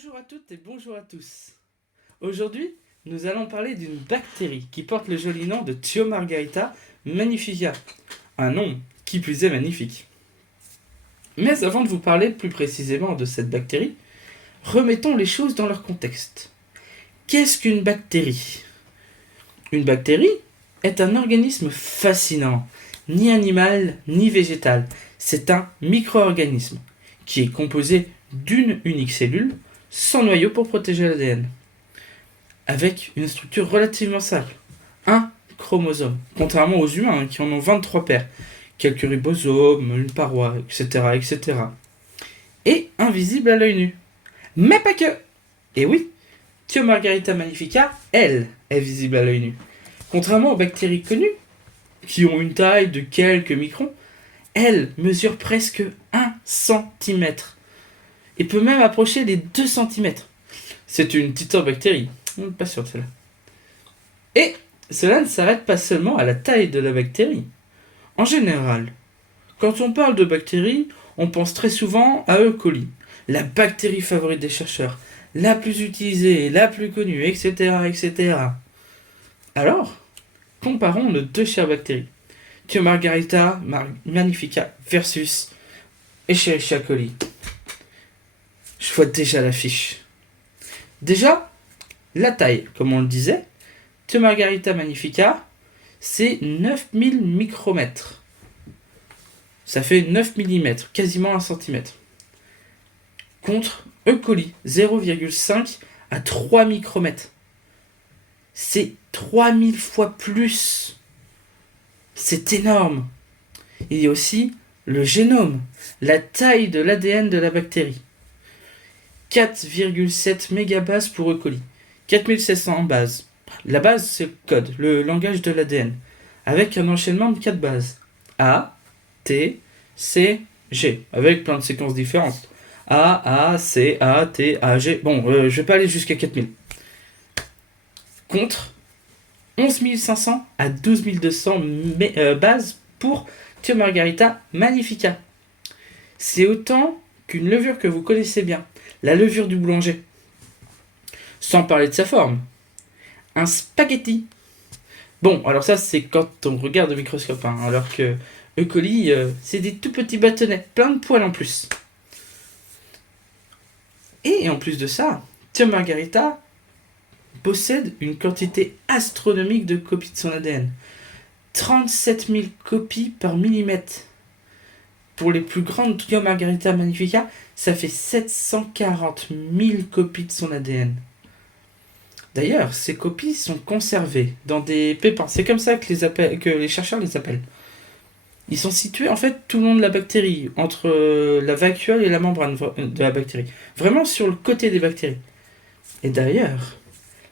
Bonjour à toutes et bonjour à tous. Aujourd'hui, nous allons parler d'une bactérie qui porte le joli nom de Thiomargarita magnifica, un nom qui plus est magnifique. Mais avant de vous parler plus précisément de cette bactérie, remettons les choses dans leur contexte. Qu'est-ce qu'une bactérie ? Une bactérie est un organisme fascinant, ni animal ni végétal. C'est un micro-organisme qui est composé d'une unique cellule sans noyau pour protéger l'ADN, avec une structure relativement simple, un chromosome, contrairement aux humains qui en ont 23 paires, quelques ribosomes, une paroi, etc., etc. Et invisible à l'œil nu. Mais pas que. Et oui, Thiomargarita magnifica, elle, est visible à l'œil nu. Contrairement aux bactéries connues, qui ont une taille de quelques microns, elle mesure presque 1 cm et peut même approcher les 2 cm. C'est une titobactérie, pas sûr de celle-là. Et cela ne s'arrête pas seulement à la taille de la bactérie. En général, quand on parle de bactéries, on pense très souvent à E. coli, la bactérie favorite des chercheurs, la plus utilisée, la plus connue, etc. etc. Alors, comparons nos deux chères bactéries, Thiomargarita magnifica versus Escherichia coli. Je vois déjà l'affiche. Déjà, la taille, comme on le disait, Thiomargarita magnifica, c'est 9000 micromètres. Ça fait 9 mm, quasiment 1 cm. Contre E. coli, 0,5 à 3 micromètres. C'est 3000 fois plus. C'est énorme. Il y a aussi le génome, la taille de l'ADN de la bactérie. 4,7 mégabases pour E. coli, 4700 bases. La base, c'est le code, le langage de l'ADN, avec un enchaînement de 4 bases. A, T, C, G, avec plein de séquences différentes. A, C, A, T, A, G. Bon, je vais pas aller jusqu'à 4000. Contre 11 500 à 12 200 bases pour Thiomargarita magnifica. C'est autant qu'une levure que vous connaissez bien, la levure du boulanger. Sans parler de sa forme. Un spaghetti. Bon, alors ça c'est quand on regarde au microscope, hein, alors que E. coli, c'est des tout petits bâtonnets, plein de poils en plus. Et en plus de ça, Thiomargarita possède une quantité astronomique de copies de son ADN. 37 000 copies par millimètre. Pour les plus grandes Thiomargarita magnifica, ça fait 740 000 copies de son ADN. D'ailleurs, ces copies sont conservées dans des pépins. C'est comme ça que les chercheurs les appellent. Ils sont situés en fait tout le long de la bactérie, entre la vacuole et la membrane de la bactérie. Vraiment sur le côté des bactéries. Et d'ailleurs,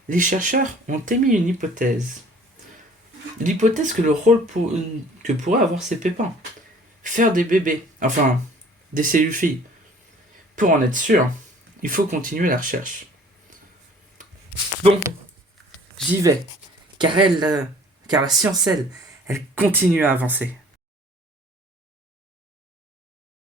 les chercheurs ont émis une hypothèse. L'hypothèse que le rôle que pourraient avoir ces pépins, faire des bébés, enfin des cellules filles. Pour en être sûr, il faut continuer la recherche. Bon, j'y vais, car la science, elle continue à avancer.